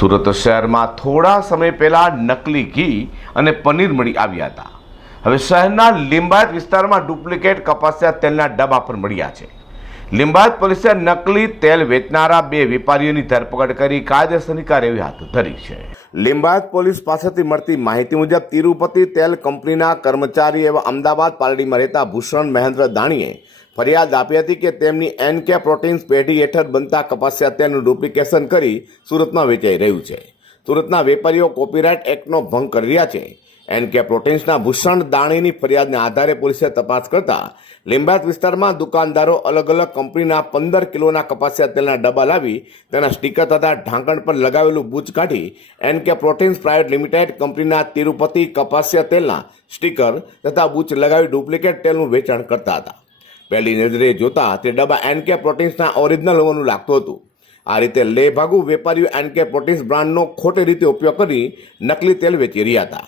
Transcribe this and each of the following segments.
સુરત શહેરમાં થોડા સમય પહેલા નકલી ઘી અને પનીર મળી આવ્યા હતા. હવે શહેરના લિંબાયત વિસ્તારમાં ડુપ્લિકેટ કપાસિયા તેલના ડબ્બા પણ મળ્યા છે. લિંબાયત પોલીસે નકલી તેલ વેચનારા 2 વેપારીઓની ધરપકડ કરી કાયદેસરની કાર્યવાહી હાથ ધરી છે. લિંબાયત પોલીસ પાસેથી મળતી માહિતી મુજબ તિરુપતિ તેલ કંપનીના કર્મચારી એવા અમદાવાદ પાલડીમાં રહેતા ભૂષણ મહેન્દ્ર દાણીએ ફરિયાદ આપી હતી કે તેમની એનકે પ્રોટીન્સ પેઢી હેઠળ બનતા કપાસિયા તેલનું ડુપ્લિકેશન કરી સુરતમાં વેચાઈ રહ્યું છે. સુરતના વેપારીઓ કોપીરાઇટ એક્ટનો ભંગ કરી રહ્યા છે. એનકે પ્રોટીન્સના ભૂષણ દાણીની ફરિયાદને આધારે પોલીસે તપાસ કરતા લિંબાયત વિસ્તારમાં દુકાનદારો અલગ અલગ કંપનીના 15 કિલોના કપાસિયા તેલના ડબ્બા લાવી તેના સ્ટીકર તથા ઢાંકણ પર લગાવેલું બૂચ કાઢી એનકે પ્રોટીન્સ પ્રાઇવેટ લિમિટેડ કંપનીના તિરુપતિ કપાસિયા તેલના સ્ટીકર તથા બૂચ લગાવી ડુપ્લિકેટ તેલનું વેચાણ કરતા હતા. પહેલી નજરે જોતા તે ડબ્બા એનકે પ્રોટીન્સના ઓરિજિનલ હોવાનું લાગતું હતું. આ રીતે લેભાગુ વેપારીઓ એનકે પ્રોટીન્સ બ્રાન્ડનો ખોટી રીતે ઉપયોગ કરી નકલી તેલ વેચી રહ્યા હતા.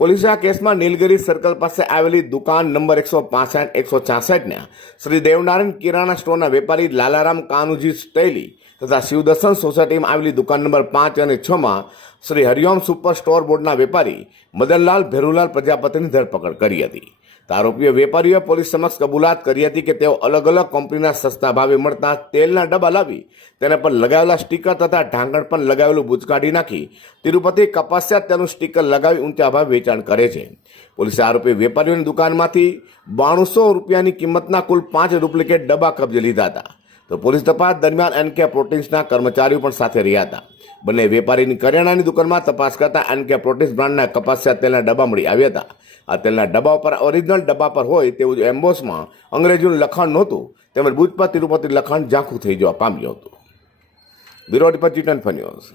પોલીસે આ કેસમાં નીલગિરી સર્કલ પાસે આવેલી દુકાન નંબર 165-166 શ્રી દેવનારાયણ કિરાણા સ્ટોરના વેપારી લાલારામ કાનુજી સ્ટેલી તથા શિવદર્શન સોસાયટીમાં આવેલી દુકાન નંબર 5 અને 6 શ્રી હરિઓમ સુપર સ્ટોર બોર્ડના વેપારી મદનલાલ ભેરુલાલ પ્રજાપતિની ધરપકડ કરી હતી. આરોપીઓ વેપારીઓએ પોલીસ સમક્ષ કબૂલાત કરી હતી કે તેઓ અલગ અલગ કંપનીના સસ્તા ભાવે મળતા તેલના ડબ્બા લાવી તેના પર લગાવેલા સ્ટીકર તથા ઢાંકણ પર લગાવેલું બૂચ કાઢી નાખી તિરુપતિ કપાસિયા તેલનું સ્ટીકર લગાવી ઊંચા ભાવે વેચાણ કરે છે. પોલીસે આરોપી વેપારીઓની દુકાનમાંથી 9200 રૂપિયાની કિંમતના કુલ 5 ડુપ્લિકેટ ડબ્બા કબજે લીધા હતા. તો પોલીસ તપાસ દરમિયાન એનકે પ્રોટીન્સના કર્મચારીઓ પણ સાથે રહ્યા હતા. બંને વેપારીની કરિયાણાની દુકાનમાં તપાસ કરતા એનકે પ્રોટીન્સ બ્રાન્ડના કપાસિયા તેલના ડબ્બા મળી આવ્યા હતા. આ તેલના ડબ્બા ઉપર ઓરિજિનલ ડબ્બા પર હોય તેવું એમ્બોસમાં અંગ્રેજીનું લખાણ નહોતું તેમજ બૂચ પર તિરુપતિ લખાણ ઝાંખું થઈ જવા પામ્યું હતું. Bureau report G10 news.